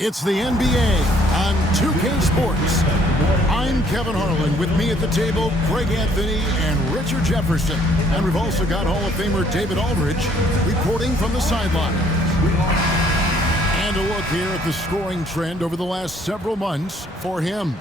It's the NBA on 2K Sports. I'm Kevin Harlan. With me at the table, Greg Anthony and Richard Jefferson. And we've also got Hall of Famer David Aldridge reporting from the sideline. And a look here at the scoring trend over the last several months for him.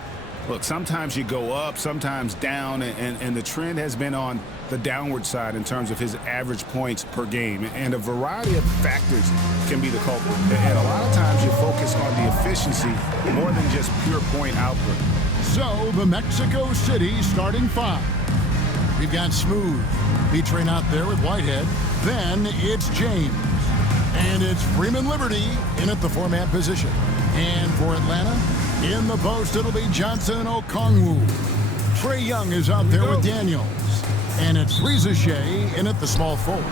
Look, sometimes you go up, sometimes down, and the trend has been on the downward side in terms of his average points per game. And a variety of factors can be the culprit. And a lot of times you focus on the efficiency more than just pure point output. So, the Mexico City starting five. We've got Smooth, featuring out there with Whitehead. Then it's James. And it's Freeman Liberty in at the four-man position. And for Atlanta, in the post, it'll be Johnson Okongwu. Trae Young is out there with Daniels. And it's Reza Shea in at the small forward.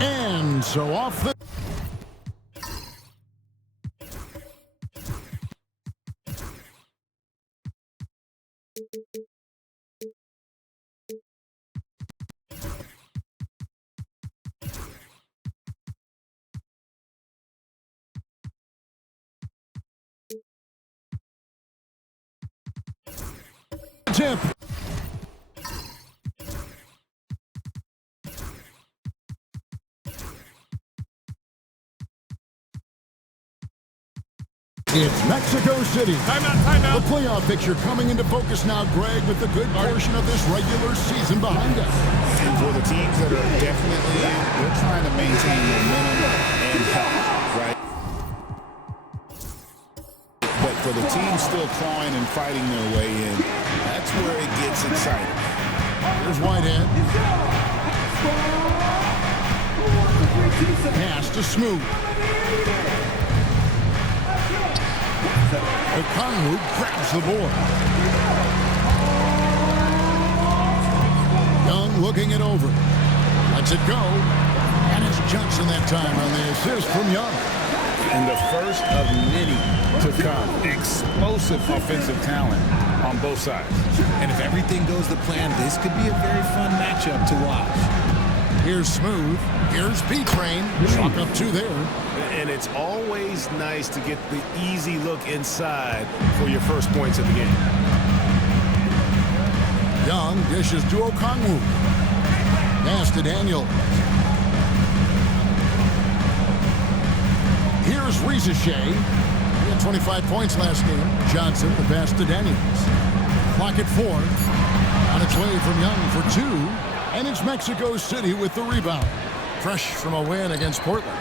And so off the... tip. It's Mexico City. Timeout. The playoff picture coming into focus now, Greg, with a good portion of this regular season behind us. And for the teams that are definitely in, they're trying to maintain momentum and health, right? But for the teams still clawing and fighting their way in, that's where it gets exciting. Here's Whitehead. Pass to Smooth. Okongwu grabs the board. Young looking it over. Lets it go. And it's Johnson that time on the assist from Young. And the first of many to come. Explosive offensive talent on both sides. And if everything goes to plan, this could be a very fun matchup to watch. Here's Smooth. Here's P-Train. Chalk up two there. And it's always nice to get the easy look inside for your first points of the game. Young dishes to Okongwu. Pass to Daniel. Here's Reza Shea. He had 25 points last game. Johnson, the pass to Daniels. Clock at 4. On its way from Young for 2. And it's Mexico City with the rebound. Fresh from a win against Portland.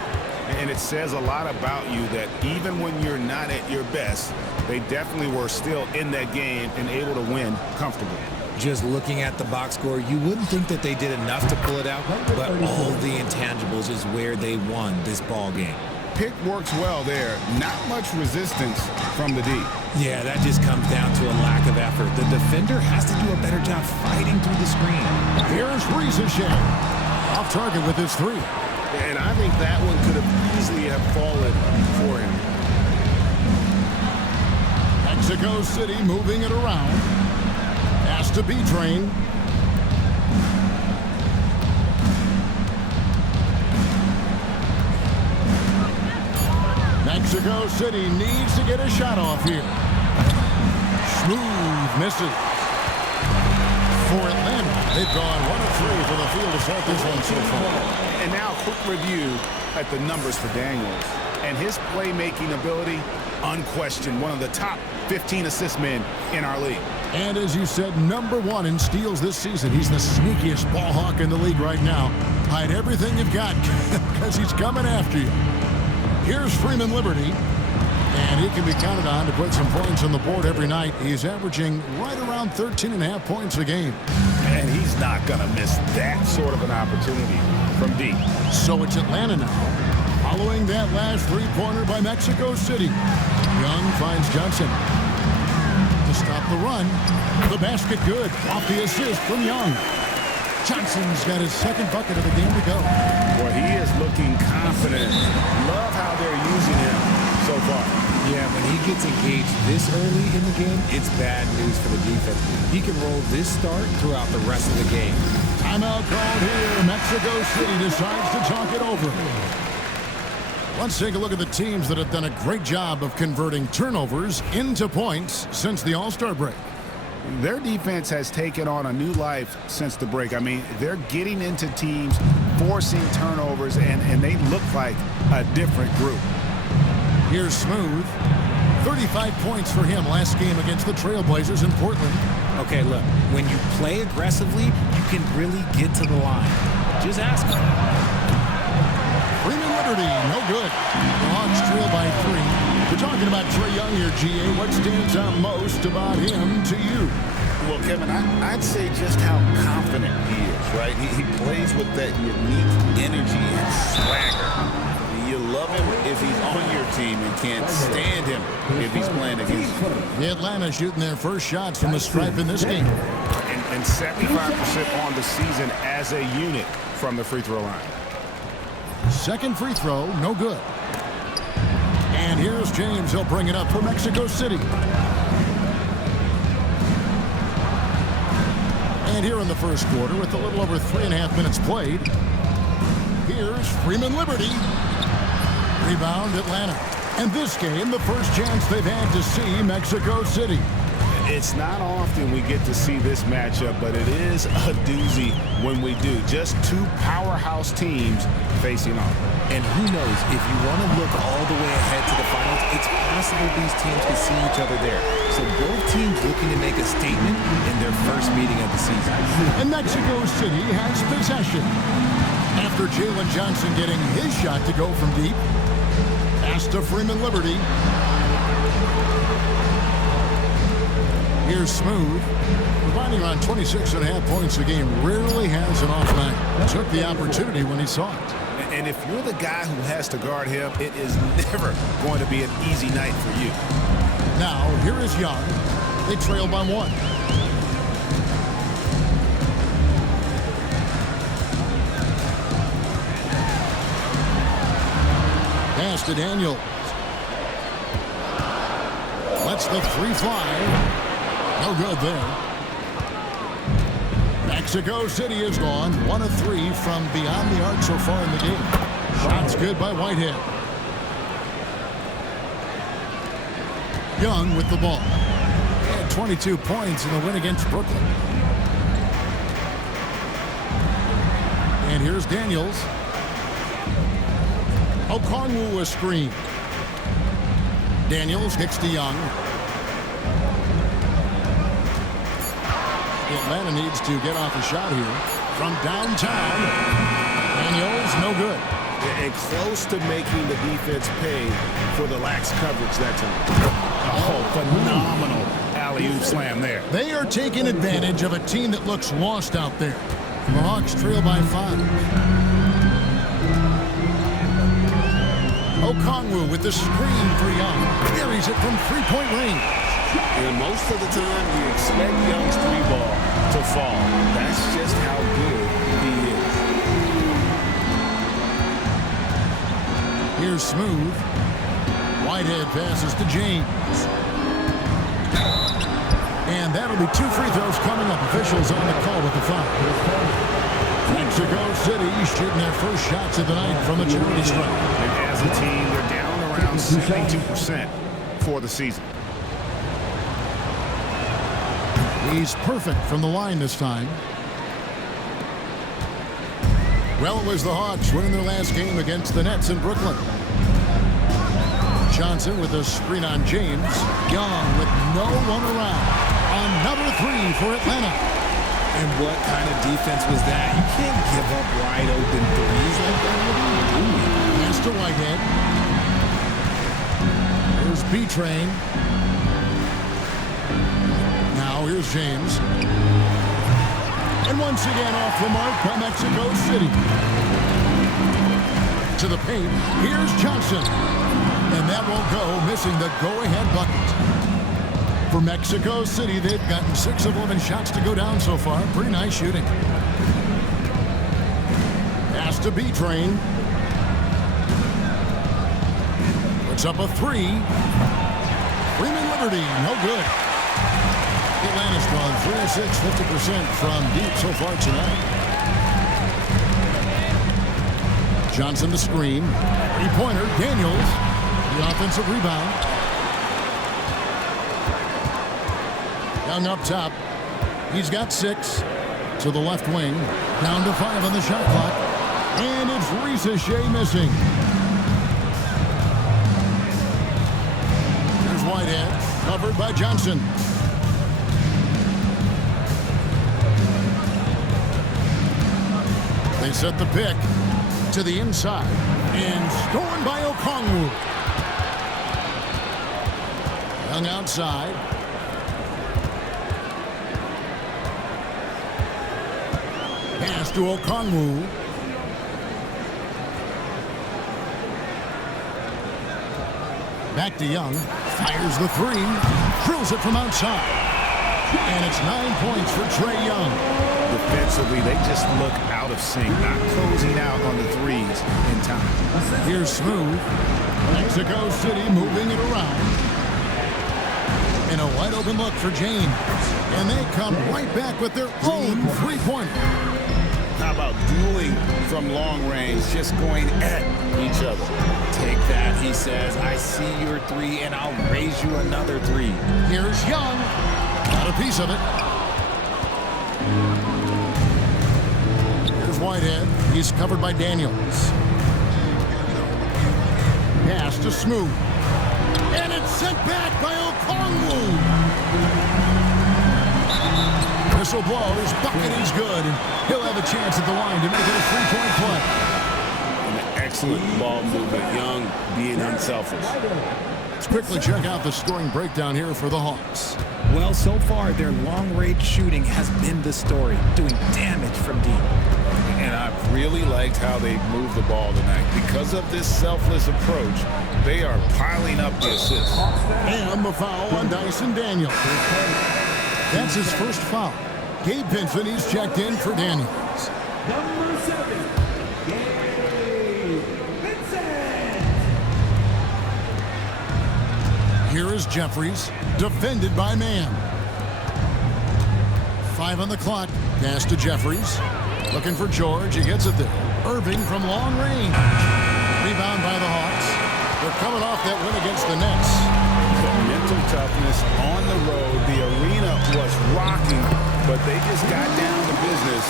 And it says a lot about you that even when you're not at your best, they definitely were still in that game and able to win comfortably. Just looking at the box score, you wouldn't think that they did enough to pull it out, but all the intangibles is where they won this ball game. Pick works well there. Not much resistance from the D. Yeah, that just comes down to a lack of effort. The defender has to do a better job fighting through the screen. Here's Reza Shea. Off target with his 3. And I think that one could have easily have fallen for him. Mexico City moving it around. Pass to B-Train. Mexico City needs to get a shot off here. Smooth misses. For Atlanta, they've gone 1 of 3 for the field assault this one so far. And now quick review at the numbers for Daniels. And his playmaking ability, unquestioned, one of the top 15 assist men in our league. And as you said, #1 in steals this season. He's the sneakiest ball hawk in the league right now. Hide everything you've got because he's coming after you. Here's Freeman Liberty. And he can be counted on to put some points on the board every night. He's averaging right around 13.5 points a game. And he's not going to miss that sort of an opportunity from deep. So it's Atlanta now, following that last three-pointer by Mexico City. Young finds Johnson to stop the run. The basket good. Off the assist from Young. Johnson's got his second bucket of the game to go. Well, he is looking confident. Love how they're using him so far. Yeah, when he gets engaged this early in the game, it's bad news for the defense. He can roll this start throughout the rest of the game. Timeout called here. Mexico City decides to talk it over. Let's take a look at the teams that have done a great job of converting turnovers into points since the All-Star break. Their defense has taken on a new life since the break. I mean, they're getting into teams, forcing turnovers, and they look like a different group. Here's Smooth. 35 points for him last game against the Trailblazers in Portland. Okay, look, when you play aggressively, you can really get to the line. Just ask him. Freeman Liberty, no good. The Hawks trail by 3. We're talking about Trae Young here, GA. What stands out most about him to you? Well, Kevin, I'd say just how confident he is, right? He plays with that unique energy and swagger. You love him if he's on your team and can't stand him if he's playing against you. The Atlanta shooting their first shots from the stripe in this game. And 75% on the season as a unit from the free throw line. Second free throw, no good. And here's James. He'll bring it up for Mexico City. And here in the first quarter, with a little over 3.5 minutes played, here's Freeman Liberty. Rebound, Atlanta. And this game, the first chance they've had to see Mexico City. It's not often we get to see this matchup, but it is a doozy when we do. Just two powerhouse teams facing off. And who knows, if you want to look all the way ahead to the finals, it's possible these teams can see each other there. So both teams looking to make a statement in their first meeting of the season. And Mexico City has possession. After Jalen Johnson getting his shot to go from deep, pass to Freeman Liberty. Here's Smooth, providing around 26.5 points a game. Rarely has an off night. Took the opportunity when he saw it. And if you're the guy who has to guard him, it is never going to be an easy night for you. Now, here is Young. They trail by 1. Pass to Daniels. Lets the 3 fly. No good there. Mexico City is gone. 1 of 3 from beyond the arc so far in the game. Shots good by Whitehead. Young with the ball. He had 22 points in the win against Brooklyn. And here's Daniels. Okongwu a screen. Daniels kicks to Young. Atlanta needs to get off a shot here from downtown. Daniels, no good. And close to making the defense pay for the lax coverage that time. Oh, phenomenal alley-oop slam there. They are taking advantage of a team that looks lost out there. The Hawks trail by 5. Okongwu with the screen for Young. Carries it from 3-point range. And most of the time, you expect Young's 3-ball to fall. That's just how good he is. Here's Smooth. Whitehead passes to James. And that'll be 2 free throws coming up. Officials on the call with the foul. Mexico City shooting their first shots of the night from the charity stripe. And as a team, they're down around 72% for the season. He's perfect from the line this time. Well, it was the Hawks winning their last game against the Nets in Brooklyn. Johnson with a screen on James. Young with no one around. Another 3 for Atlanta. And what kind of defense was that? You can't give up wide open threes like that. What are you doing? Pass to Whitehead. Here's B-Train. Now here's James. And once again off the mark by Mexico City. To the paint. Here's Johnson. And that won't go, missing the go-ahead bucket. For Mexico City, they've gotten 6 of 11 shots to go down so far. Pretty nice shooting. Pass to B-Train. Puts up a 3. Freeman Liberty, no good. Atlanta's gone 3 of 6, 50% from deep so far tonight. Johnson the screen. Three-pointer, Daniels. The offensive rebound. Young up top. He's got 6 to the left wing. Down to 5 on the shot clock. And it's Ricochet missing. Here's Whitehead, covered by Johnson. They set the pick to the inside. And stolen by Okongwu. Young outside. Pass to Okongwu. Back to Young. Fires the 3. Drills it from outside. And it's 9 points for Trae Young. Defensively, they just look out of sync, not closing out on the threes in time. Here's Smooth. Mexico City moving it around. And a wide open look for James. And they come right back with their own three-pointer. How about dueling from long range, just going at each other? Take that, he says. I see your 3, and I'll raise you another 3. Here's Young. Got a piece of it. Here's Whitehead. He's covered by Daniels. Pass to Smooth. And it's sent back by Okongwu. Whistle blows. Bucket is good. He'll have a chance at the line to make it a 3-point play. An excellent ball movement. Young being unselfish. Let's quickly check out the scoring breakdown here for the Hawks. Well, so far, their long-range shooting has been the story, doing damage from deep. And I've really liked how they moved the ball tonight. Because of this selfless approach, they are piling up the assists. And the foul on Dyson Daniels. That's his first foul. Gabe Vincent, he's checked in for Daniels. Number 7, Gabe Vincent. Here is Jeffries, defended by Mann. 5 on the clock. Pass to Jeffries. Looking for George. He gets it there. Irving from long range. Rebound by the Hawks. They're coming off that win against the Nets. The mental toughness on the road. The arena was rocking, but they just got down to business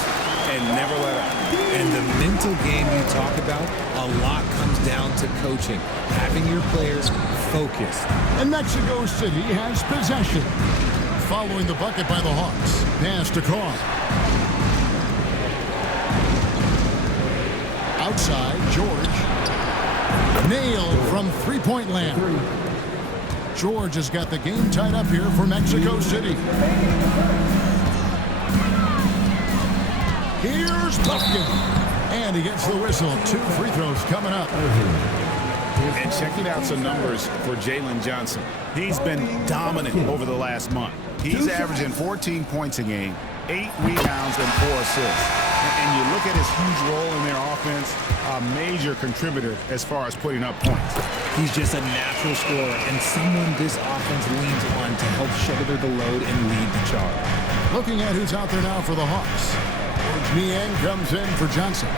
and never let up. And the mental game you talk about, a lot comes down to coaching, having your players focused. And Mexico City has possession. Following the bucket by the Hawks. Pass to Carr. Outside, George. Nailed from three-point land. George has got the game tied up here for Mexico City. Here's Buffkin. And he gets the whistle. 2 free throws coming up. And checking out some numbers for Jalen Johnson. He's been dominant over the last month. He's averaging 14 points a game, 8 rebounds, and 4 assists. And you look at his huge role in their offense, a major contributor as far as putting up points. He's just a natural scorer and someone this offense leans on to help shoulder the load and lead the charge. Looking at who's out there now for the Hawks. Niang comes in for Johnson.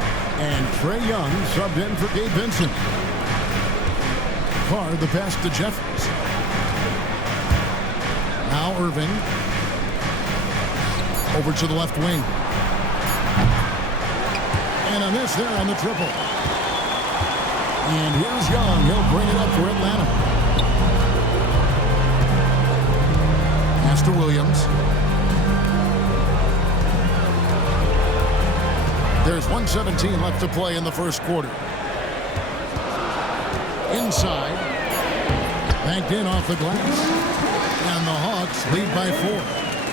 And Trae Young subbed in for Gabe Vincent. Carr the pass to Jeffries. Now Irving. Over to the left wing. And a miss there on the triple. And here's Young. He'll bring it up for Atlanta. Pass to Williams. There's 1:17 left to play in the first quarter. Inside. Banked in off the glass. And the Hawks lead by 4.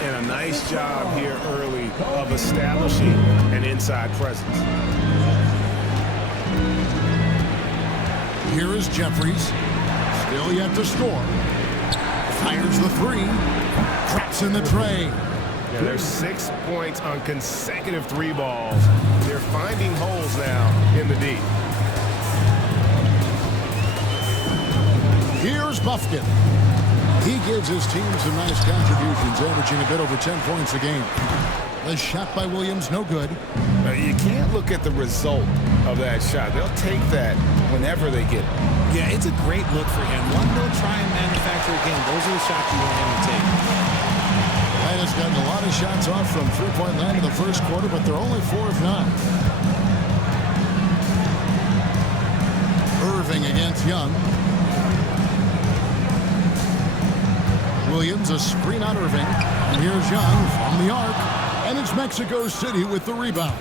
And a nice job here early of establishing an inside presence. Here is Jeffries. Still yet to score. Fires the 3. Traps in the tray. Yeah, there's 6 points on consecutive 3 balls. They're finding holes now in the D. Here's Buffkin. He gives his team some nice contributions, averaging a bit over 10 points a game. The shot by Williams, no good. You can't look at the result of that shot. They'll take that whenever they get it. Yeah, it's a great look for him. One they'll try and manufacture again. Those are the shots you want him to take. Atlanta's gotten a lot of shots off from three-point line in the first quarter, but they're only 4 of 9. Irving against Young. Williams, a screen on Irving. And here's Young from the arc. And it's Mexico City with the rebound.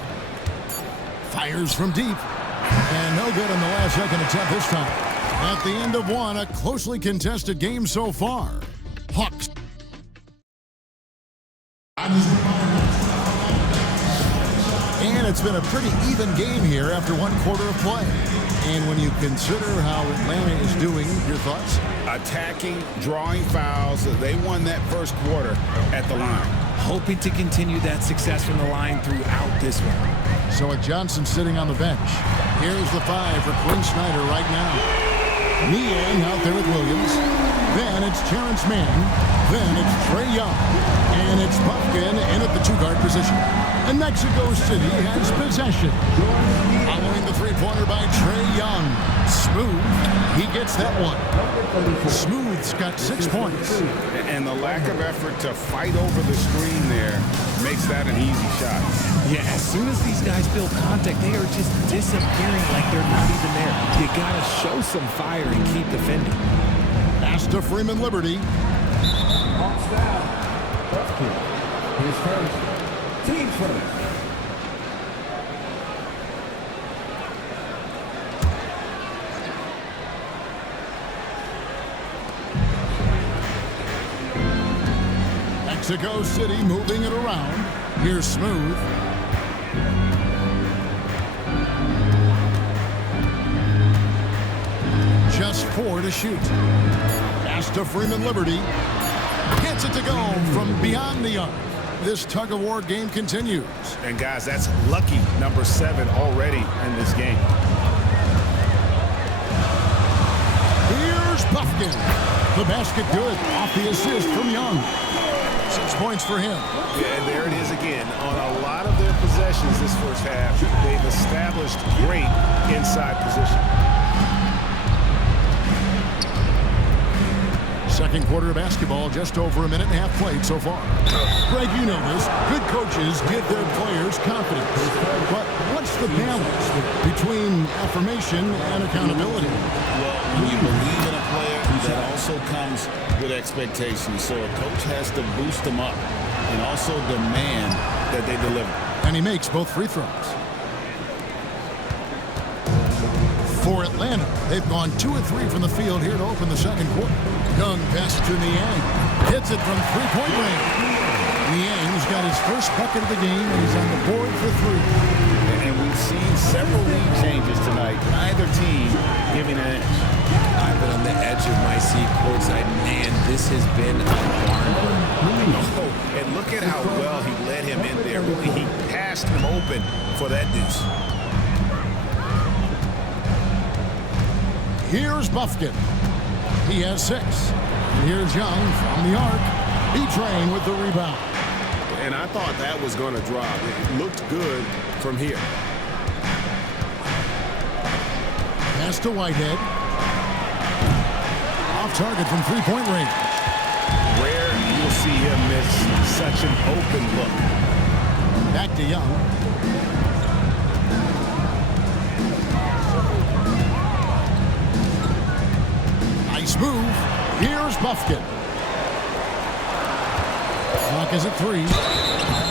Fires from deep. And no good in the last second attempt this time. At the end of one, a closely contested game so far. Hawks. And it's been a pretty even game here after one quarter of play. And when you consider how Atlanta is doing, your thoughts? Attacking, drawing fouls. They won that first quarter at the line. Hoping to continue that success from the line throughout this one. So with Johnson sitting on the bench, here's the 5 for Quinn Snyder right now. Niang out there with Williams. Then it's Terrence Mann. Then it's Trae Young. And it's Buffkin in at the 2-guard position. And Mexico City has possession. Following the three-pointer by Trae Young. Smooth. He gets that one. Smooth's got 6 points. And the lack of effort to fight over the screen there makes that an easy shot. Yeah, as soon as these guys feel contact, they are just disappearing like they're not even there. You gotta show some fire and keep defending. Pass to Freeman Liberty. Hawks down. Buffkin. His first. Team first. Mexico City moving it around. Here's Smooth. Just 4 to shoot. Pass to Freeman Liberty. Gets it to go from beyond the arc. This tug-of-war game continues. And guys, that's lucky number 7 already in this game. Here's Buffkin. The basket good. Off the assist from Young. 6 points for him. Yeah, and there it is again. On a lot of their possessions this first half, they've established great inside position. Second quarter of basketball, just over a minute and a half played so far. Greg, you know this. Good coaches give their players confidence. But what's the balance between affirmation and accountability? Well, when you believe in a player, that also comes with expectations. So a coach has to boost them up and also demand that they deliver. And he makes both free throws. For Atlanta, they've gone 2 of 3 from the field here to open the second quarter. Young passes to Niang. Hits it from three-point range. Niang's got his first bucket of the game, and he's on the board for 3. And we've seen several lead changes tonight. Neither team giving an edge. I've been on the edge of my seat courtside. Man, this has been a barn burner. Oh, and look at how well he led him in there. Really, he passed him open for that deuce. Here's Buffkin. He has 6. And here's Young from the arc. B-Train with the rebound. And I thought that was going to drop. It looked good from here. Pass to Whitehead. Off target from three-point range. Rare you'll see him miss such an open look. Back to Young. Nice move. Here's Buffkin. Clock is at 3.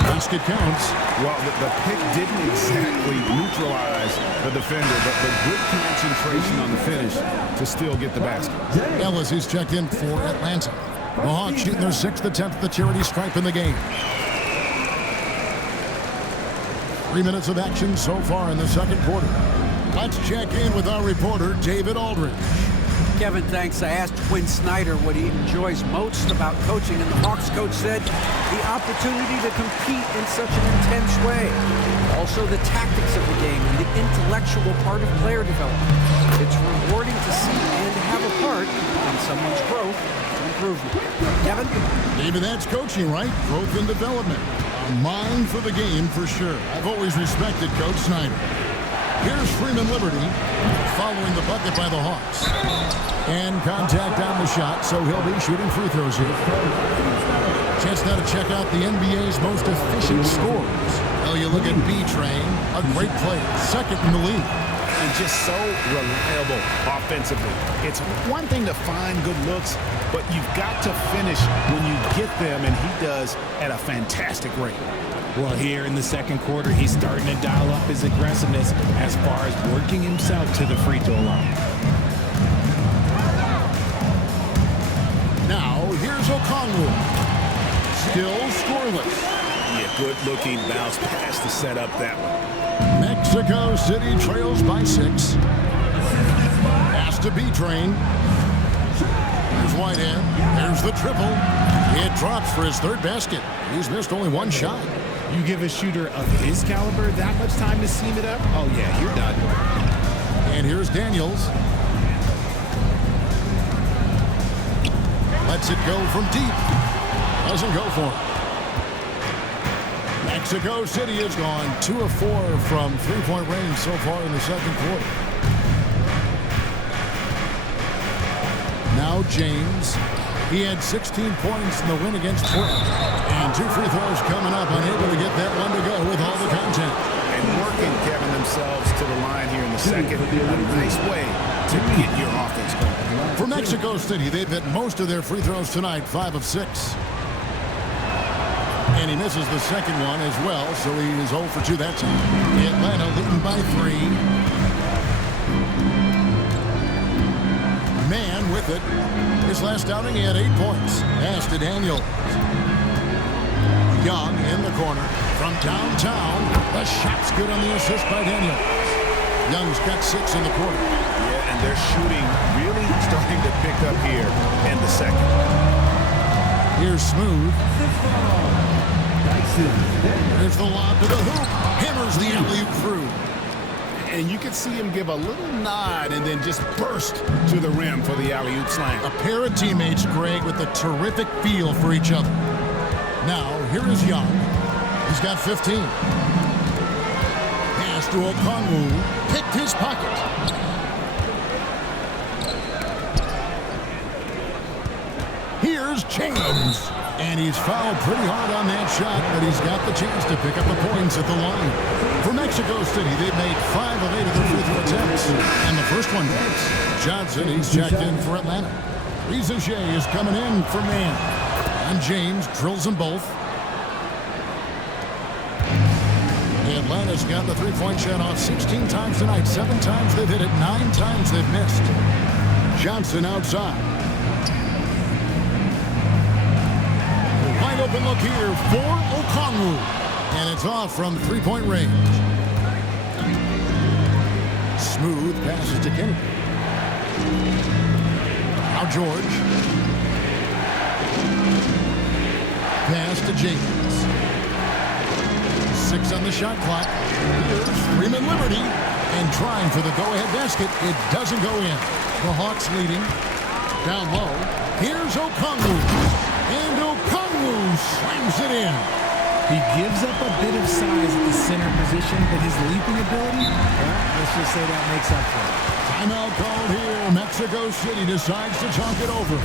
Basket counts. Well, the pick didn't exactly neutralize the defender, but the good concentration on the finish to still get the basket. Ellis is checked in for Atlanta. The Hawks shooting their 6th attempt at the charity stripe in the game. 3 minutes of action so far in the second quarter. Let's check in with our reporter, David Aldridge. Kevin, thanks. I asked Quinn Snyder what he enjoys most about coaching, and the Hawks coach said the opportunity to compete in such an intense way. Also, the tactics of the game and the intellectual part of player development. It's rewarding to see and have a part in someone's growth and improvement. Kevin? Maybe that's coaching, right? Growth and development. A mind for the game for sure. I've always respected Coach Snyder. Here's Freeman Liberty following the bucket by the Hawks. And contact on the shot, so he'll be shooting free throws here. Chance now to check out the NBA's most efficient scorers. Well, you look at B-Train, a great player, second in the league. And just so reliable offensively. It's one thing to find good looks, but you've got to finish when you get them, and he does at a fantastic rate. Well, here in the second quarter, he's starting to dial up his aggressiveness as far as working himself to the free throw line. Now, here's Okongwu. Still scoreless. Yeah, good-looking bounce pass to set up that one. Mexico City trails by 6. Pass to B-Train. Here's Whitehead. There's the triple. It drops for his third basket. He's missed only one shot. You give a shooter of his caliber that much time to seam it up? Oh, yeah, you're done. And here's Daniels. Lets it go from deep. Doesn't go for it. Mexico City has gone 2 of 4 from three-point range so far in the second quarter. Now James. He had 16 points in the win against Portland. And 2 free throws coming up, unable to get that one to go with all the content. And working, Kevin, themselves to the line here in the second. A nice way to get your offense going. For Mexico City, they've hit most of their free throws tonight, 5 of 6. And he misses the second one as well, so he is 0 for 2 that time. Atlanta leading by 3. Man with it. His last outing, he had 8 points. Pass to Daniels. Young in the corner. From downtown, the shot's good on the assist by Daniels. Young's got 6 in the quarter. Yeah, and their shooting really starting to pick up here in the second. Here's Smooth. There's the lob to the hoop. Hammers the alley-oop through. And you can see him give a little nod and then just burst to the rim for the alley-oop slam. A pair of teammates, Greg, with a terrific feel for each other. Now, here is Young. He's got 15. Pass to Okongwu. Picked his pocket. Here's James. And he's fouled pretty hard on that shot, but he's got the chance to pick up the points at the line. For Mexico City, they've made 5 of 8 of their free throw attempts. And the first one hits. Johnson, he's checked in for Atlanta. Rizachet is coming in for man. And James drills them both. Atlanta's got the three-point shot off 16 times tonight. 7 times they've hit it, 9 times they've missed. Johnson outside. Wide open look here for Okongwu. And it's off from three-point range. Smooth passes to Kennedy. Now George. Pass to James. 6 on the shot clock. Here's Freeman Liberty. And trying for the go-ahead basket. It doesn't go in. The Hawks leading. Down low. Here's Okongwu. And Okongwu slams it in. He gives up a bit of size at the center position, but his leaping ability, well, let's just say that makes up for it. Timeout called here. Mexico City decides to talk it over.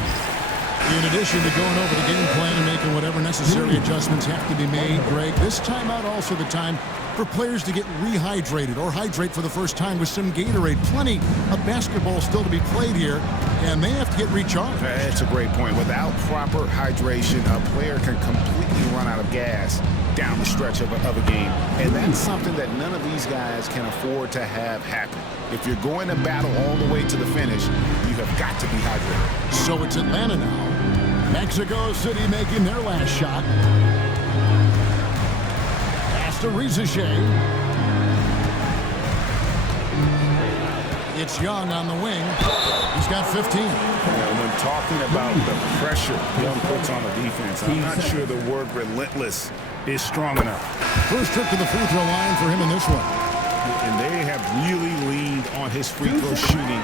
In addition to going over the game plan and making whatever necessary adjustments have to be made, Greg, this timeout also the time for players to get rehydrated or hydrate for the first time with some Gatorade. Plenty of basketball still to be played here, and they have to get recharged. That's a great point. Without proper hydration, a player can completely run out of gas down the stretch of a game. And that's something that none of these guys can afford to have happen. If you're going to battle all the way to the finish, you have got to be hydrated. So it's Atlanta now. Mexico City making their last shot. Pass to Rizachet. It's Young on the wing. He's got 15. When talking about the pressure Young puts on the defense, I'm not sure the word relentless is strong enough. First trip to the free throw line for him in this one. And they have really leaned on his free throw shooting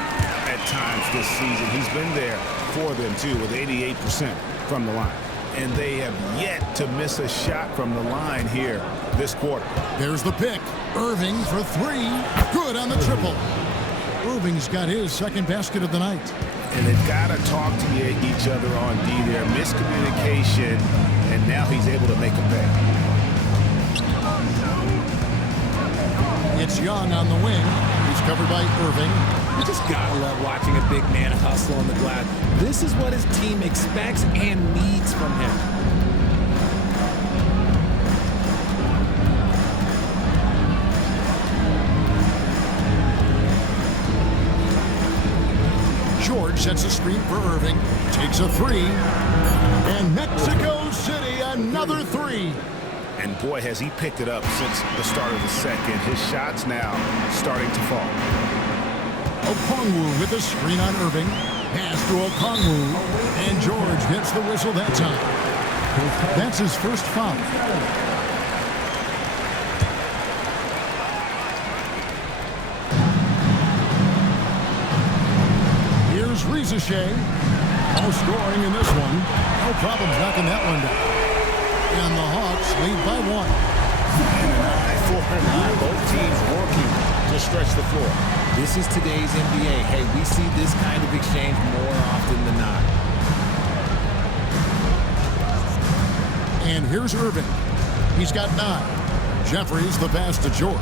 at times this season. He's been there for them, too, with 88% from the line. and they have yet to miss a shot from the line here this quarter. There's the pick. Irving for three. Good on the triple. Irving's got his second basket of the night. And they've got to talk to each other on D there. Miscommunication, and now he's able to make a pay. It's Young on the wing. He's covered by Irving. You just gotta love watching a big man hustle on the glass. This is what his team expects and needs from him. George sets a screen for Irving. Takes a three. And Mexico City, another three. And boy, has he picked it up since the start of the second. His shots now starting to fall. Okongwu with a screen on Irving. Pass to Okongwu. And George gets the whistle that time. That's his first foul. Here's Rizeshay. No scoring in this one. No problems knocking that one down. And the Hawks lead by one. Both teams working to stretch the floor. This is today's NBA. Hey, we see this kind of exchange more often than not. And here's Irving. He's got 9. Jeffries the pass to George.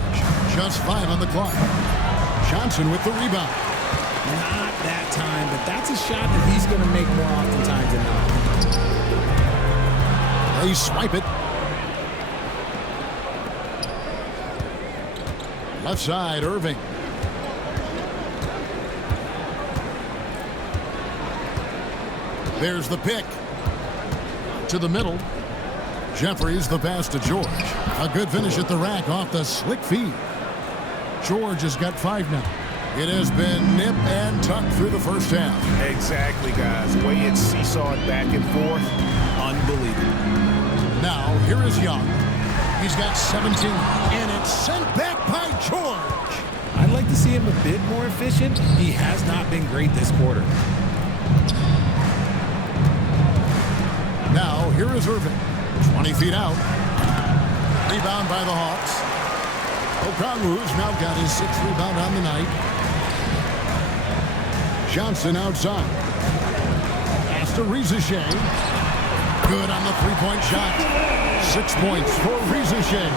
Just 5 on the clock. Johnson with the rebound. Not that time, but that's a shot that he's going to make more oftentimes than not. They swipe it. Left side, Irving. There's the pick. To the middle. Jeffries the pass to George. A good finish at the rack off the slick feed. George has got 5 now. It has been nip and tuck through the first half. Exactly, guys. The way it's seesawed back and forth, unbelievable. Now, here is Young. He's got 17, and it's sent back by George. I'd like to see him a bit more efficient. He has not been great this quarter. Now, here is Irving. 20 feet out. Rebound by the Hawks. Okongwu's now got his 6th rebound on the night. Johnson outside. Pass to Rizeshay. Good on the three-point shot. 6 points for Rizeshay.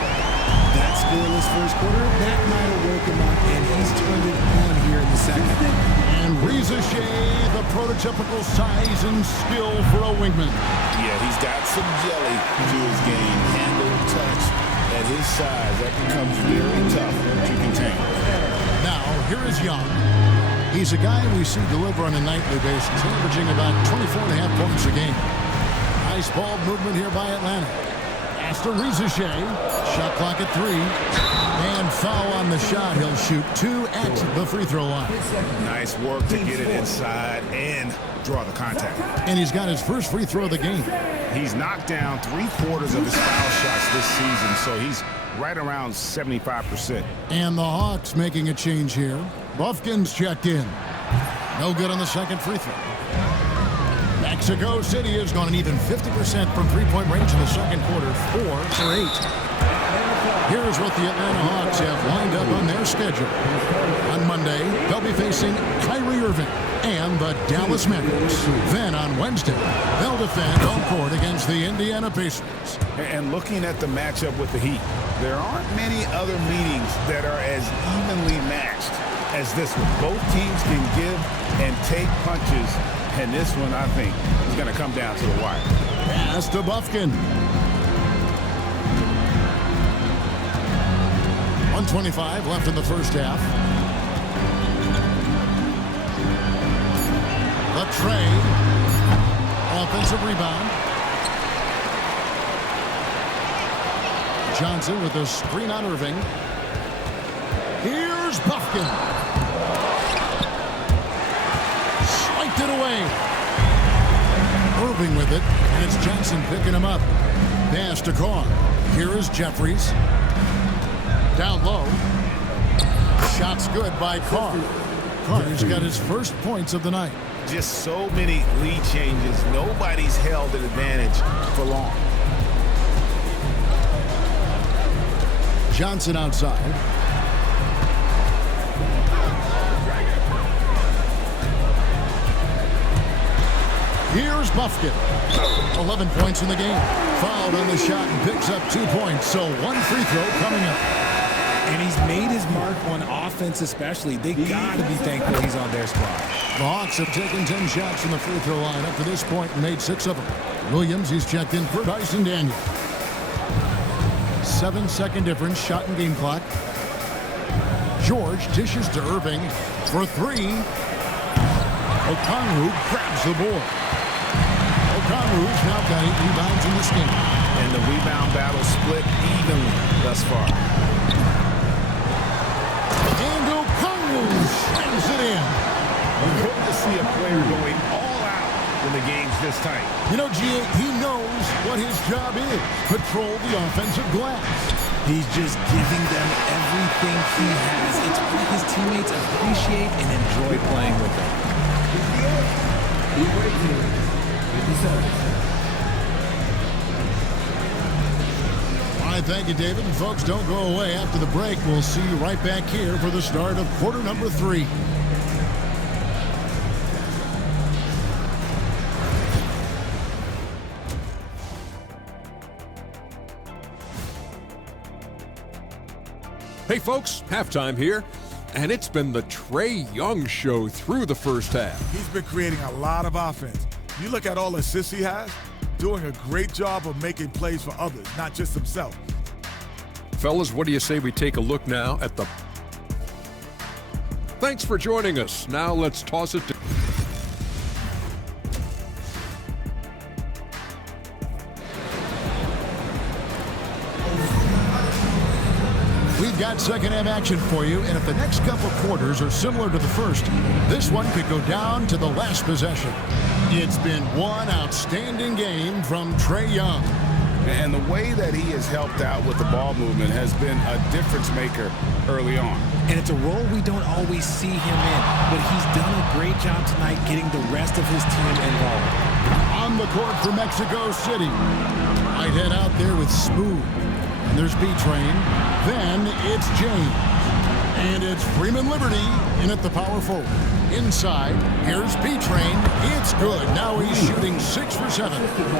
That scoreless first quarter, that might have woke him up, and he's turned it on here in the second. And Rizeshay, the prototypical size and skill for a wingman. Yeah, he's got some jelly to his game. Handle, touch. At his size, that becomes very tough to contain. Now, here is Young. He's a guy we see deliver on a nightly basis, averaging about 24.5 points a game. Nice ball movement here by Atlanta. Pass to Rizeshay. Shot clock at 3. And foul on the shot. He'll shoot 2 at the free throw line. Nice work to get it inside and draw the contact. And he's got his first free throw of the game. He's knocked down 3/4 of his foul shots this season, so he's right around 75%. And the Hawks making a change here. Buffkin's checked in. No good on the second free throw. Mexico City has gone an even 50% from three-point range in the second quarter, 4 for 8. Here's what the Atlanta Hawks have lined up on their schedule. On Monday, they'll be facing Kyrie Irving and the Dallas Mavericks. Then on Wednesday, they'll defend home court against the Indiana Pacers. And looking at the matchup with the Heat, there aren't many other meetings that are as evenly matched as this one. Both teams can give and take punches, and this one, I think, is going to come down to the wire. Pass to Buffkin. 1:25 left in the first half. The tray. Offensive rebound. Johnson with a screen on Irving. Here's Buffkin. Swiped it away. Irving with it, and it's Johnson picking him up. Pass to Carr. Here is Jeffries. Down low. Shot's good by Carr. Carr's got his first points of the night. just so many lead changes. Nobody's held an advantage for long. Johnson outside. Here's Buffkin. 11 points in the game. Fouled on the shot and picks up 2 points. So 1 free throw coming up. And he's made his mark on offense especially. They got to be thankful he's on their squad. The Hawks have taken 10 shots from the free throw line up to this point and made 6 of them. Williams, he's checked in for Dyson Daniel. 7-second difference, shot and game clock. George dishes to Irving for 3. Okongwu grabs the board. Okongwu's now got 8 rebounds in this game. And the rebound battle split evenly thus far. And Okongwu slams it in. You hope to see a player going all out when the game's this tight. You know, G8, he knows what his job is. Patrol the offensive glass. He's just giving them everything he has. It's what his teammates appreciate and enjoy playing with him. All right, thank you, David. And folks, don't go away. After the break, we'll see you right back here for the start of quarter number 3. Hey folks, halftime here, and it's been the Trae Young show through the first half. He's been creating a lot of offense. You look at all the assists he has, doing a great job of making plays for others, not just himself. Fellas, what do you say we take a look now at the... Thanks for joining us. Now let's toss it to... We've got second half action for you, and if the next couple quarters are similar to the first, this one could go down to the last possession. It's been one outstanding game from Trae Young. And the way that he has helped out with the ball movement has been a difference maker early on. And it's a role we don't always see him in, but he's done a great job tonight getting the rest of his team involved. On the court for Mexico City. Whitehead out there with Smooth. And there's B-Train. Then it's James. And it's Freeman Liberty in at the power forward. Inside, here's B-Train. It's good. Now he's shooting 6 for 7.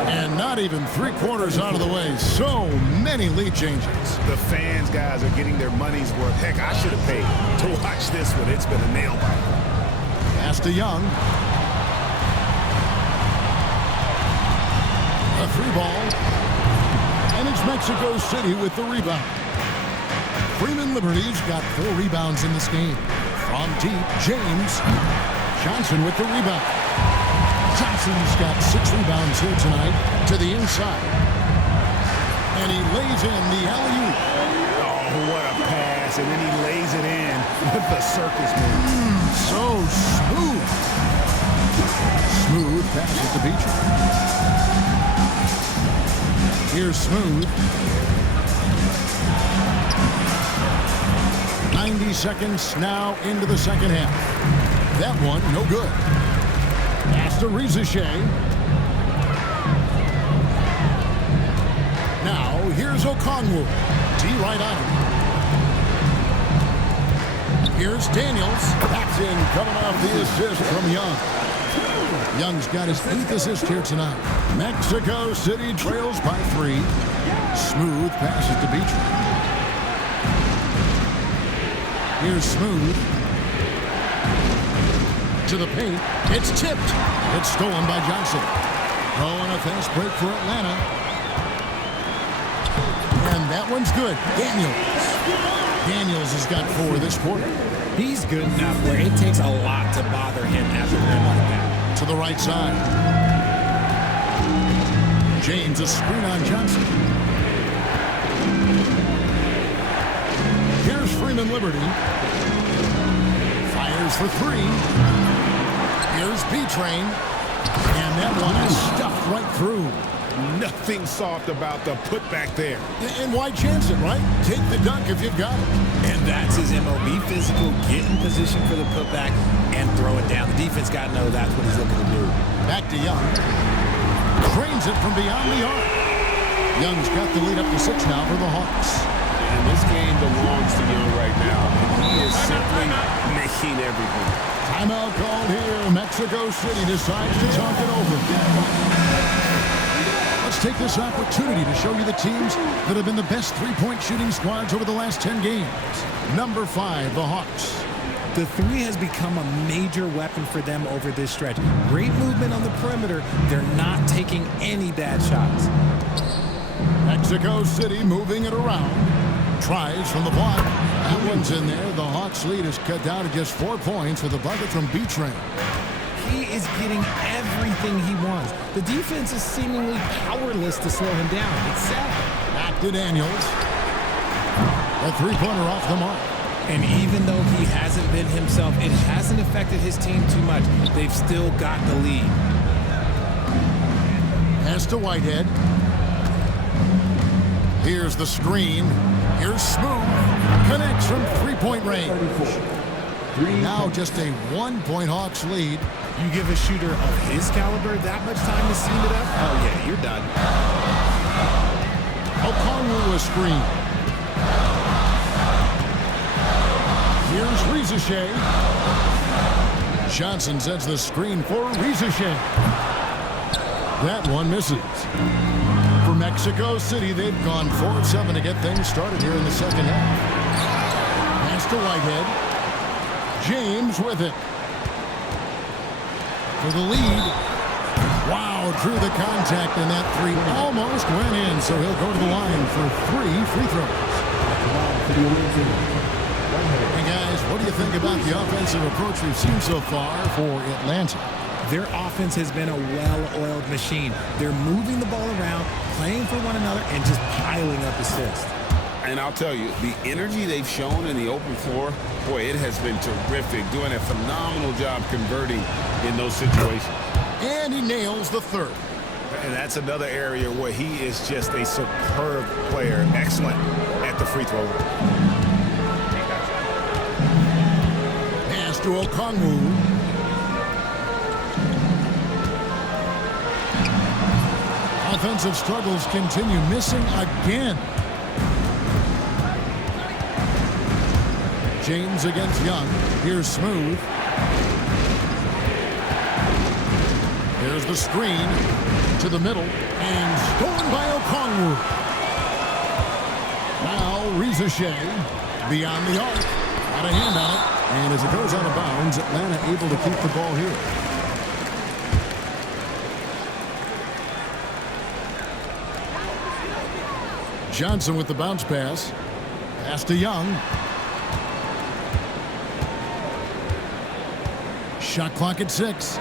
And not even 3/4 out of the way. So many lead changes. The fans, guys, are getting their money's worth. Heck, I should have paid to watch this one. It's been a nail biter. Pass to Young. A 3-ball. And it's Mexico City with the rebound. Freeman Liberty's got 4 rebounds in this game. From deep, James. Johnson with the rebound. Johnson's got 6 rebounds here tonight to the inside. And he lays in the alley-oop. Oh, what a pass. And then he lays it in with the circus move. So smooth. Smooth passes to Beecher. Here's Smooth. 90 seconds now into the second half. That one, no good. Pass to Rizichet. Now, here's Okongwu. D right on him. Here's Daniels. That's in, coming off the assist from Young. Young's got his 8th assist here tonight. Mexico City trails by 3. Smooth passes to Beecher. Here's Smooth. To the paint. It's tipped. It's stolen by Johnson. Oh, and a fast break for Atlanta. And that one's good. Daniels has got 4 this quarter. He's good enough where it takes a lot to bother him at the rim like that. To the right side. James, a screen on Johnson. Here's Freeman Liberty. Fires for 3. Here's B-Train. And that one is stuffed right through. nothing soft about the putback there. And why chance it, right? Take the dunk if you've got it. And that's his MO. Be physical, get in position for the putback, and throw it down. The defense got to know that's what he's looking to do. Back to Young. Cranes it from beyond the arc. Young's got the lead up to 6 now for the Hawks. And this game belongs to Young right now. He is simply making everything. Timeout called here. Mexico City decides to talk it over. Let's take this opportunity to show you the teams that have been the best three-point shooting squads over the last 10 games. Number 5, the Hawks. The three has become a major weapon for them over this stretch. Great movement on the perimeter. They're not taking any bad shots. Mexico City moving it around. Tries from the block. That one's in there. The Hawks lead is cut down to just 4 points with a bucket from B-Train. He is getting everything he wants. The defense is seemingly powerless to slow him down. It's sad. Back to Daniels. A three-pointer off the mark. And even though he hasn't been himself, it hasn't affected his team too much. They've still got the lead. Pass to Whitehead. Here's the screen. Here's Smooth. Connects from three-point range. Now just a 1-point Hawks lead. You give a shooter of his caliber that much time to seam it up? Oh, yeah, you're done. Okongwu a screen. Here's Rizichet. Johnson sets the screen for Rizichet. That one misses. For Mexico City, they've gone 4 of 7 to get things started here in the second half. Pass to Whitehead. James with it. For the lead. Wow, drew the contact, and that three almost went in, so he'll go to the line for 3 free throws. Hey guys, what do you think about the offensive approach we've seen so far for Atlanta? Their offense has been a well-oiled machine. They're moving the ball around, playing for one another, and just piling up assists. And I'll tell you, the energy they've shown in the open floor, boy, it has been terrific, doing a phenomenal job converting in those situations. And he nails the third. And that's another area where he is just a superb player, excellent at the free throw line. Pass to Okongwu. Offensive struggles continue, missing again. James against Young. Here's Smooth. There's the screen to the middle and stolen by Okongwu. Now Rizichet beyond the arc. Got a hand on it. And as it goes out of bounds, Atlanta able to keep the ball here. Johnson with the bounce pass. Pass to Young. Shot clock at 6.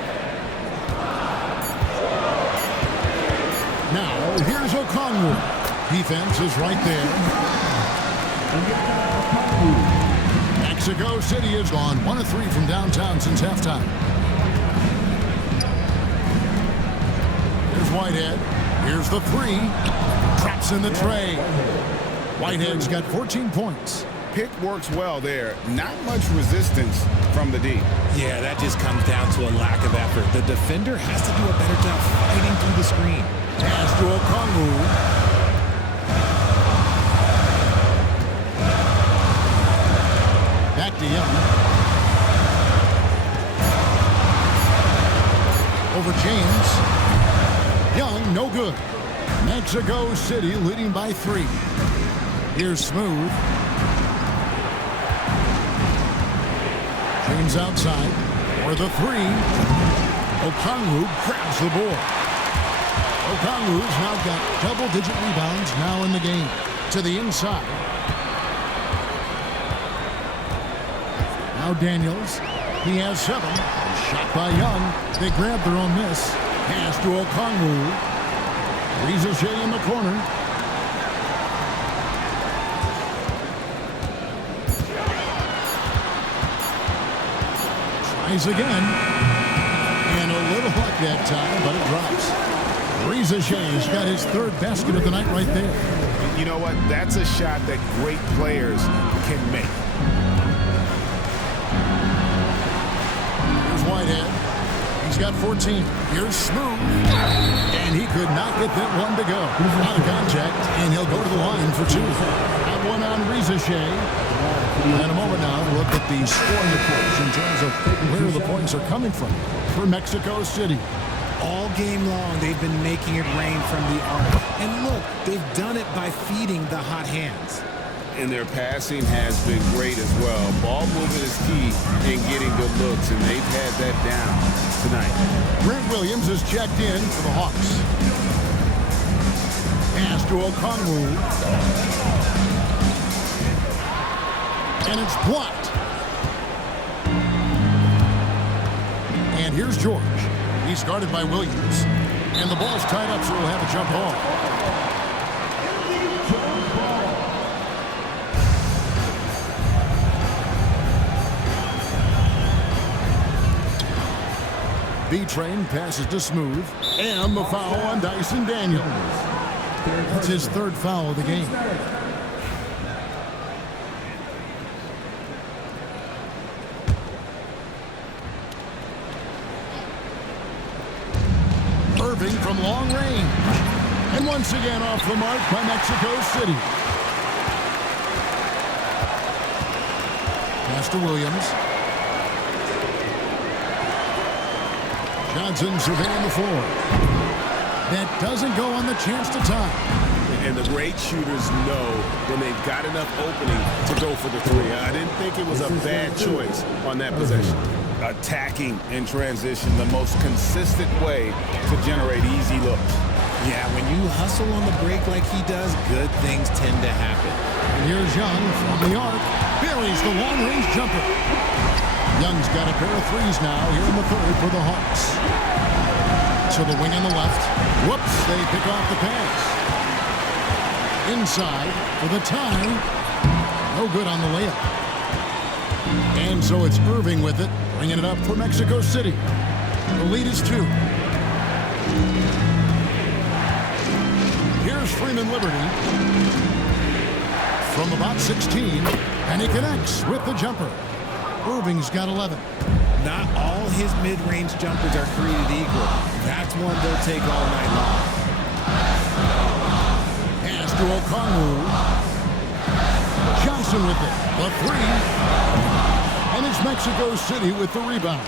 Now, here's Okongwu. Defense is right there. Mexico City has gone 1 of 3 from downtown since halftime. Here's Whitehead. Here's the 3. Drops in the tray. Whitehead's got 14 points. Pick works well there. Not much resistance from the D. Yeah, that just comes down to a lack of effort. The defender has to do a better job fighting through the screen. Pass to Okongwu. Back to Young. Over James. Young, no good. Mexico City leading by 3. Here's Smooth. James outside for the 3. Okongwu grabs the board. Okongwu's now got double-digit rebounds now in the game. To the inside. Now Daniels. He has 7. Shot by Young. They grab their own miss. Pass to Okongwu. Rizichet in the corner. Tries again. And a little luck that time, but it drops. Reza Shay's got his third basket of the night right there. You know what? That's a shot that great players can make. Here's Whitehead. He's got 14. Here's Smooth. And he could not get that one to go. Out of contact, and he'll go to the line for two. That one on Reza Shay. In a moment now, look at the scoring reports in terms of where the points are coming from for Mexico City. All game long, they've been making it rain from the arc. And look, they've done it by feeding the hot hands. And their passing has been great as well. Ball movement is key in getting good looks, and they've had that down tonight. Grant Williams is checked in for the Hawks. Pass to Okongwu. And it's blocked. And here's George. He's guarded by Williams. And the ball's tied up, so we'll have a jump ball. B-Train passes to Smooth. And the foul on Dyson Daniels. That's his third foul of the game. Irving from long range. And once again off the mark by Mexico City. Pass to Williams. Johnson surveying the floor. That doesn't go on the chance to tie. And the great shooters know when they've got enough opening to go for the three. I didn't think it was a bad choice on that possession. Attacking in transition, the most consistent way to generate easy looks. Yeah, when you hustle on the break like he does, good things tend to happen. And here's Young from the arc. Buries the long-range jumper. Young's got a pair of threes now here in the third for the Hawks. To the wing on the left. Whoops, they pick off the pass. Inside for the tie. No good on the layup. And so it's Irving with it, bringing it up for Mexico City. The lead is 2. Here's Freeman Liberty. From about 16, and he connects with the jumper. Irving's got 11. Not all his mid-range jumpers are created equal. That's one they'll take all night long. Pass to Okongwu. Johnson with it. The three. And it's Mexico City with the rebound.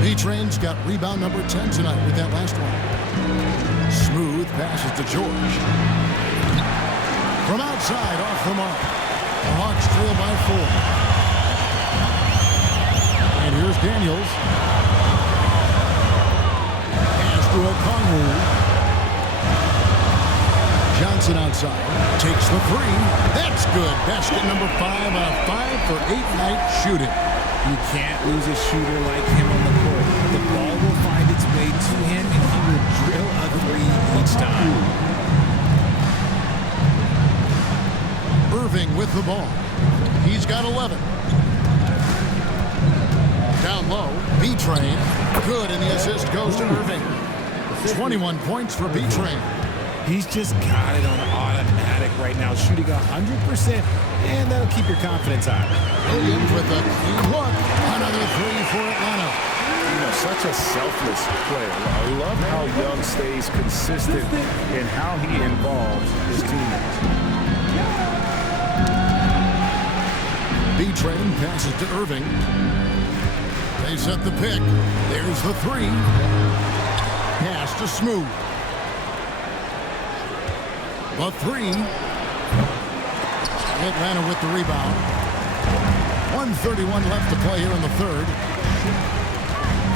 B-Train's got rebound number 10 tonight with that last one. Smooth passes to George. From outside, off the mark. The Hawks trail by 4. And here's Daniels. Pass to Okongwu. Johnson outside. Takes the three. That's good. Basket number 5 out of 5 for 8-night shooting. You can't lose a shooter like him on the court. The ball will find its way to him, and he will drill a three each time. Irving with the ball. He's got 11. Down low, B-Train. Good, and the assist goes to Irving. 21 points for B-Train. He's just got it on automatic right now, shooting 100%, and that'll keep your confidence high. Williams with a clean look. Another three for Atlanta. You know, such a selfless player. I love how Young stays consistent in how he involves his teammates. B-Train passes to Irving. They set the pick. There's the three. Pass to Smooth. The three. Atlanta with the rebound. 1:31 left to play here in the third.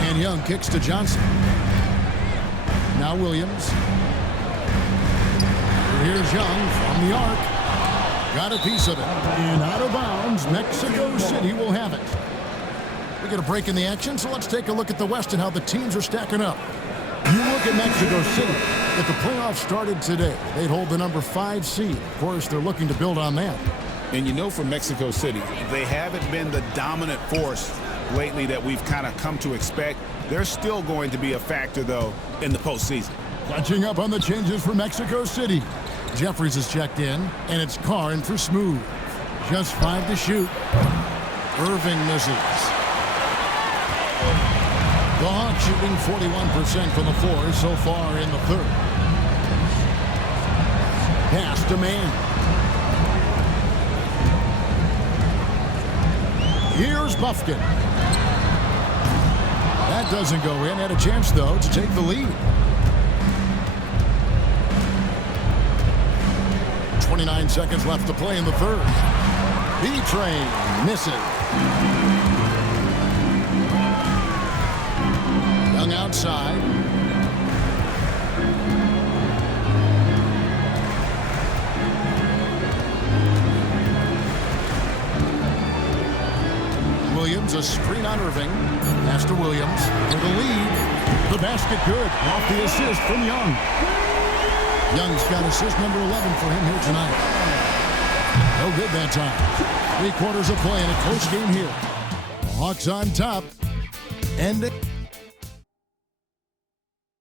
And Young kicks to Johnson. Now Williams. Here's Young from the arc. Got a piece of it. And out of bounds, Mexico City will have it. We get a break in the action, so let's take a look at the West and how the teams are stacking up. You look at Mexico City. If the playoffs started today, they'd hold the number 5 seed. Of course, they're looking to build on that. And you know, for Mexico City, they haven't been the dominant force lately that we've kind of come to expect. They're still going to be a factor, though, in the postseason. Catching up on the changes for Mexico City. Jeffries is checked in, and it's Carr in for Smooth. Just 5 to shoot. Irving misses. The Hawks shooting 41% from the floor so far in the third. Pass to Mann. Here's Buffkin. That doesn't go in. Had a chance, though, to take the lead. 29 seconds left to play in the third. B-Train misses. Young outside. Williams, a screen on Irving. Pass to Williams for the lead. The basket good. Off the assist from Young. Young's got assist number 11 for him here tonight. No good that time. 3 quarters of play in a close game here. The Hawks on top. And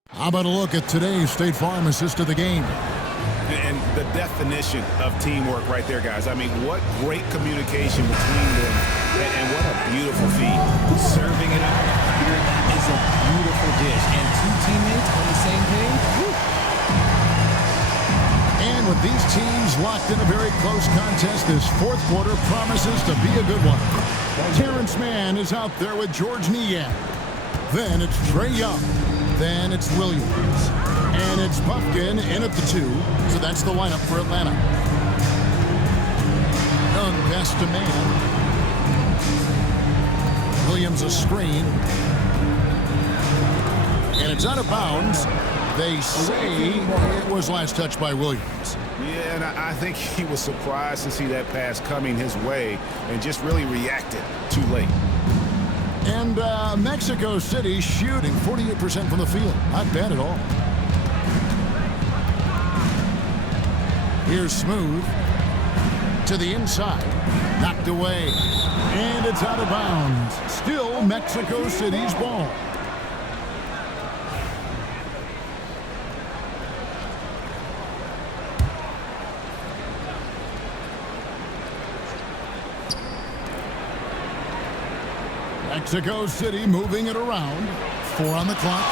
how about a look at today's State Farm assist of the game? And the definition of teamwork right there, guys. I mean, what great communication between them, and what a beautiful feed. Serving it out here is a beautiful dish. And 2 teammates on the same page. Woo. And with these teams locked in a very close contest, this fourth quarter promises to be a good one. Terrence Mann is out there with George Niang. Then it's Trae Young. Then it's Williams. And it's Buffkin in at the 2. So that's the lineup for Atlanta. Young pass to Mann. Williams a screen. And it's out of bounds. They say it was last touched by Williams. Yeah, and I think he was surprised to see that pass coming his way and just really reacted too late. And Mexico City shooting 48% from the field. Not bad at all. Here's Smooth to the inside. Knocked away. And it's out of bounds. Still Mexico City's ball. Mexico City moving it around. 4 on the clock.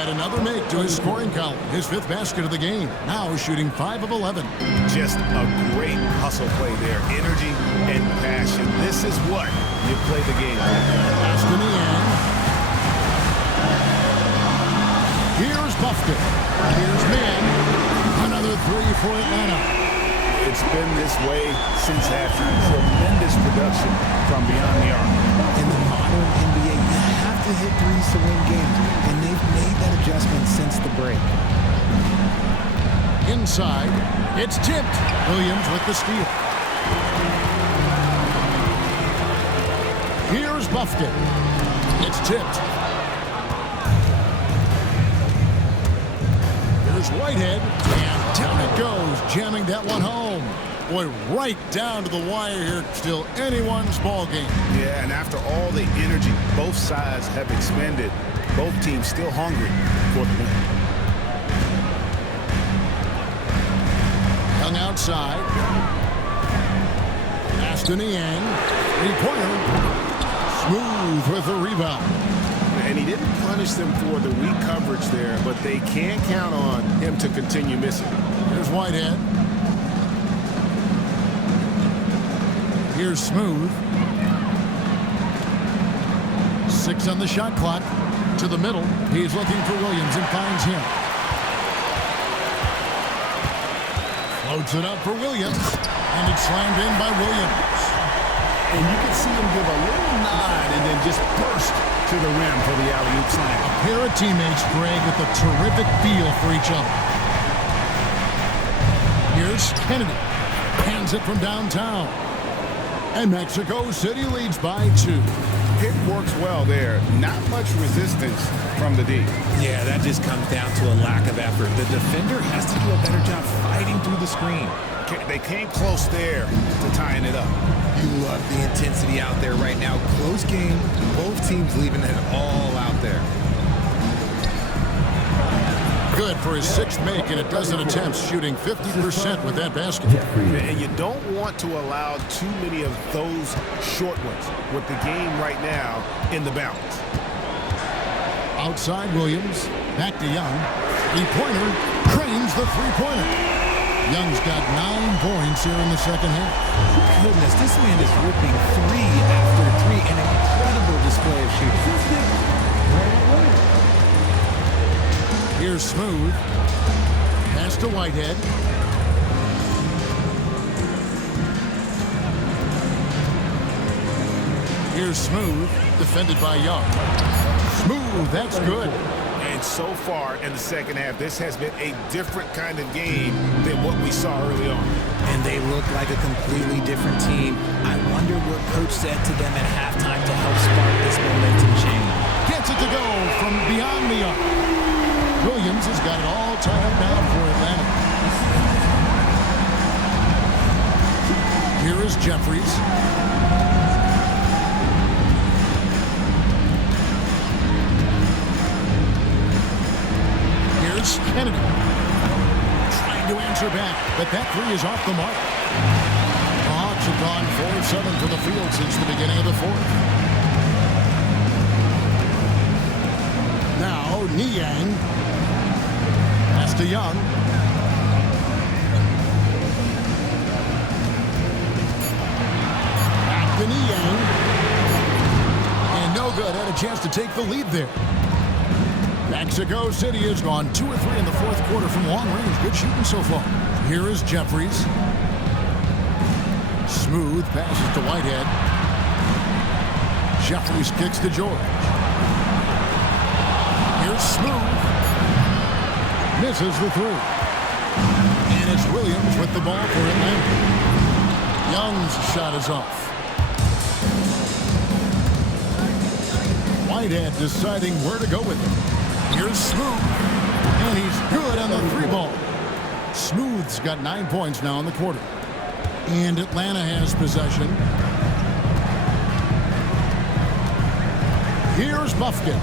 And another make to his scoring column. His 5th basket of the game. Now shooting 5 of 11. Just a great hustle play there. Energy and passion. This is what you play the game. Pass to Niang. Here's Buffkin. Here's Mann. Another 3 for Atlanta. It's been this way since halftime. Tremendous production from beyond the arc. In the modern NBA, you have to hit threes to win games, and they've made that adjustment since the break. Inside, it's tipped. Williams with the steal. Here's Buffkin. It's tipped. Here's Whitehead, and down it goes, jamming that one home. Boy, right down to the wire here. Still anyone's ball game. Yeah, and after all the energy both sides have expended, both teams still hungry for the win. Young outside. Pass to Niang. 3-pointer. Smooth with the rebound. And he didn't punish them for the weak coverage there, but they can't count on him to continue missing. Here's Whitehead. Here's Smooth. 6 on the shot clock. To the middle. He's looking for Williams and finds him. Floats it up for Williams. And it's slammed in by Williams. And you can see him give a little nod and then just burst to the rim for the alley-oop slam. A pair of teammates, Greg, with a terrific feel for each other. Here's Kennedy. Hands it from downtown. And Mexico City leads by 2. Pick works well there. Not much resistance from the D. Yeah, that just comes down to a lack of effort. The defender has to do a better job fighting through the screen. They came close there to tying it up. You love the intensity out there right now. Close game. Both teams leaving it all out there. Good for his 6th make in a dozen attempts, shooting 50% with that basket. And you don't want to allow too many of those short ones with the game right now in the balance. Outside Williams, back to Young. Three-pointer, drains the three-pointer. Young's got 9 points here in the second half. Goodness, this man is ripping 3 after 3. An incredible display of shooting. Here's Smooth. Pass to Whitehead. Here's Smooth, defended by Young. Smooth, that's good. And so far in the second half, this has been a different kind of game than what we saw early on. And they look like a completely different team. I wonder what coach said to them at halftime to help spark this momentum change. Gets it to go from beyond the arc. Williams has got it all tied up now for Atlanta. Here is Jeffries. Here's Kennedy. Trying to answer back, but that 3 is off the mark. The Hawks have gone 4-7 from the field since the beginning of the 4th. Now, Niang. Pass to Young. Back to Niang. And no good. Had a chance to take the lead there. Mexico City has gone 2 or 3 in the 4th quarter from long range. Good shooting so far. Here is Jeffries. Smooth passes to Whitehead. Jeffries kicks to George. Here's Smooth. Misses the 3. And it's Williams with the ball for Atlanta. Young's shot is off. Whitehead deciding where to go with it. Here's Smooth. And he's good on the 3-ball. Smooth's got 9 points now in the quarter. And Atlanta has possession. Here's Bufkin.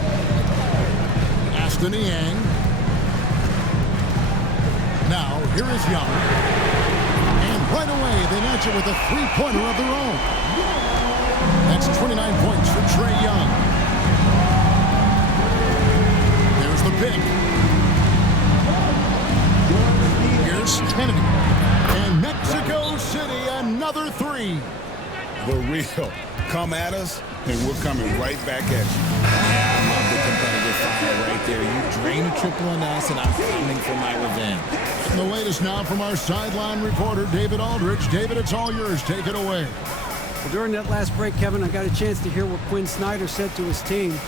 Aston Yang. Now, here is Young. And right away, they match it with a 3-pointer of their own. That's 29 points for Trae Young. There's the pick. Here's Kennedy. And Mexico City, another 3. The real. Come at us, and we're coming right back at you. Yeah, I love the competitive fire right there. You drain a triple on us, and I'm coming for my revenge. And the latest now from our sideline reporter, David Aldridge. David, it's all yours. Take it away. Well, during that last break, Kevin, I got a chance to hear what Quinn Snyder said to his team.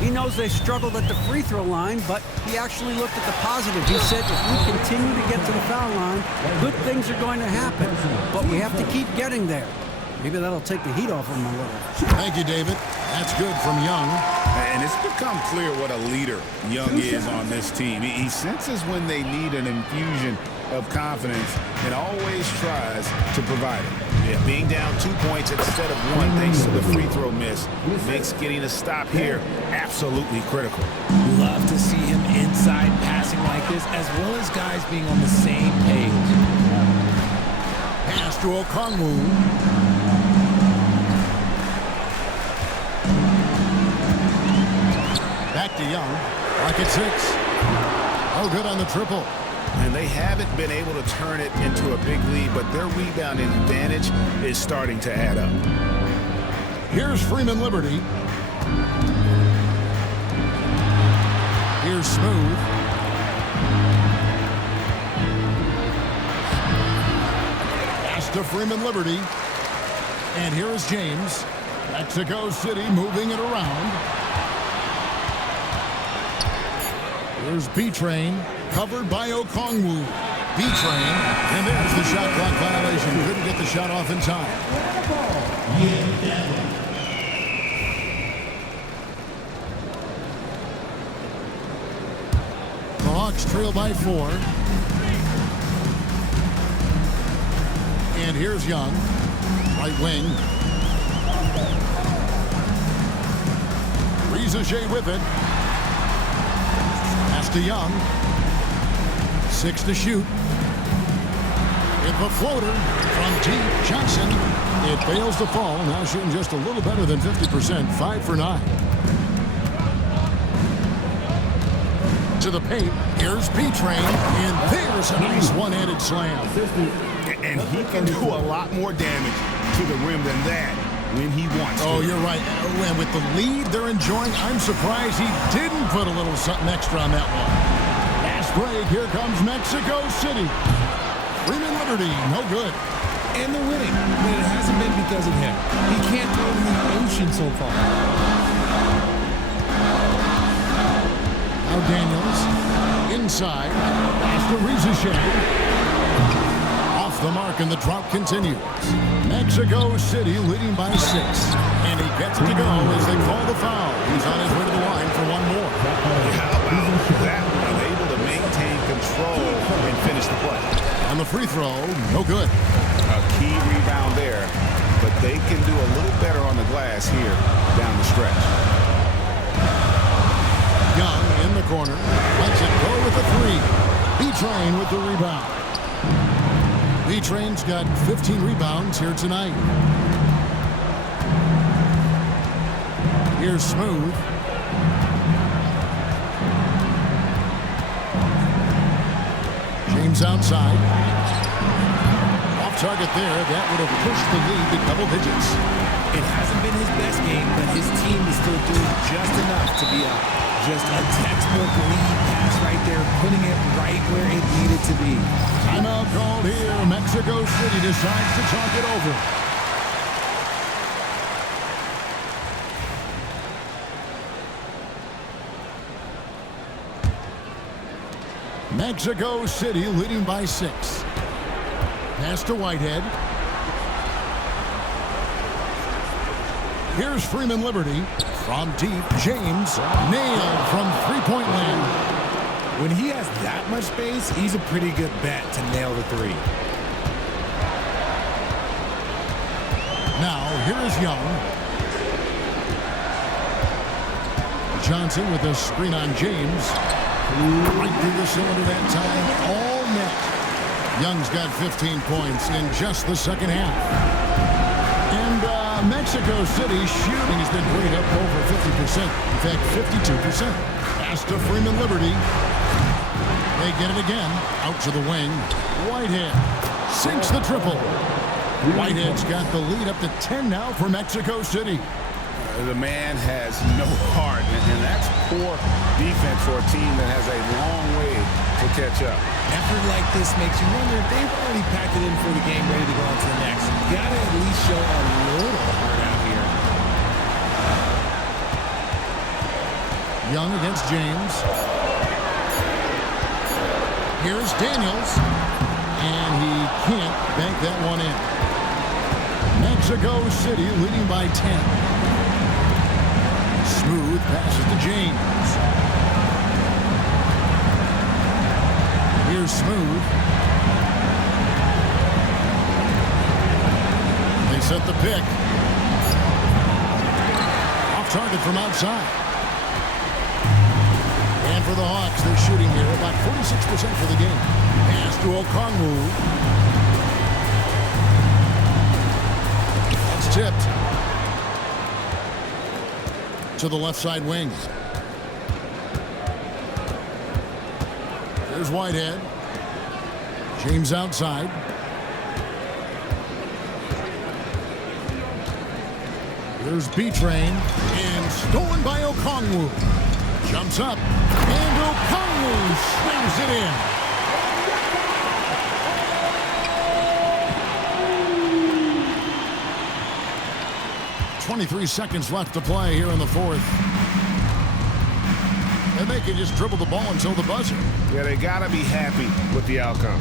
He knows they struggled at the free throw line, but he actually looked at the positive. He said if we continue to get to the foul line, good things are going to happen. But we have to keep getting there. Maybe that'll take the heat off him a little. Thank you, David. That's good from Young. And it's become clear what a leader Young is on this team. He senses when they need an infusion of confidence and always tries to provide it. Yeah, being down 2 points instead of 1 thanks to the free throw miss makes getting a stop here absolutely critical. Love to see him inside passing like this, as well as guys being on the same page. Pass to Okongwu. Back to Young. Rocket 6. Oh, good on the triple. And they haven't been able to turn it into a big lead, but their rebounding advantage is starting to add up. Here's Freeman Liberty. Here's Smooth. Pass to Freeman Liberty. And here is James. Mexico City moving it around. Here's B-Train, covered by Okongwu. B-Train, and there's the shot clock violation. Couldn't get the shot off in time. The Hawks trail by 4. And here's Young, right wing. Riza with it. To Young. 6 to shoot. With the floater from deep, Johnson. It fails to fall. Now shooting just a little better than 50%. 5 for 9. To the paint. Here's B-Train. And there's a nice one-handed slam. And he can do a lot more damage to the rim than that when he wants to. Oh, you're right. And with the lead they're enjoying, I'm surprised he didn't put a little something extra on that one. Fast break. Here comes Mexico City. Freeman Liberty, no good. And they're winning, but it hasn't been because of him. He can't throw it in the ocean so far. Now Daniels, inside, pass to Rizichet. Off the mark, and the drought continues. Mexico City leading by 6. And he gets it to go as they call the foul. He's on his way to the line for one more. How about that? Able to maintain control and finish the play. On the free throw, no good. A key rebound there, but they can do a little better on the glass here down the stretch. Young in the corner, lets it go with a 3. B-Train with the rebound. B-Train's got 15 rebounds here tonight. Here's Smooth. James outside. Off target there. That would have pushed the lead to double digits. It hasn't been his best game, but his team is still doing just enough to be just a textbook lead pass right there, putting it right where it needed to be. Timeout called here. Mexico City decides to talk it over. Mexico City leading by 6. Pass to Whitehead. Here's Freeman Liberty. From deep, James nailed from three-point land. When he has that much space, he's a pretty good bet to nail the 3. Now, here is Young. Johnson with a screen on James. Right through the cylinder that time, all net. Young's got 15 points in just the second half. And Mexico City shooting has been great, up over 50%. In fact, 52%. Pass to Freeman Liberty. They get it again. Out to the wing. Whitehead sinks the triple. Whitehead's got the lead up to 10 now for Mexico City. The man has no heart, and that's poor defense for a team that has a long way to catch up. Effort like this makes you wonder if they've already packed it in for the game, ready to go on to the next. Gotta at least show a little heart out here. Young against James. Here's Daniels, and he can't bank that one in. Mexico City leading by 10. Smooth passes to James. Here's Smooth. They set the pick. Off target from outside. And for the Hawks, they're shooting here about 46% for the game. Pass to Okongwu. That's tipped to the left side wing. There's Whitehead. James outside. There's B-Train. And stolen by Okongwu. Jumps up. And Okongwu slings it in. 23 seconds left to play here in the fourth. And they can just dribble the ball until the buzzer. Yeah, they got to be happy with the outcome.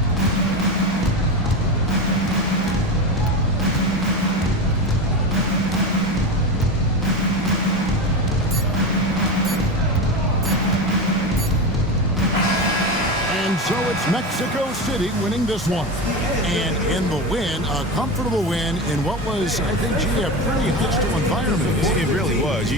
And so it's Mexico City winning this one. And in the win, a comfortable win in what was, I think, a pretty hostile environment. It really was.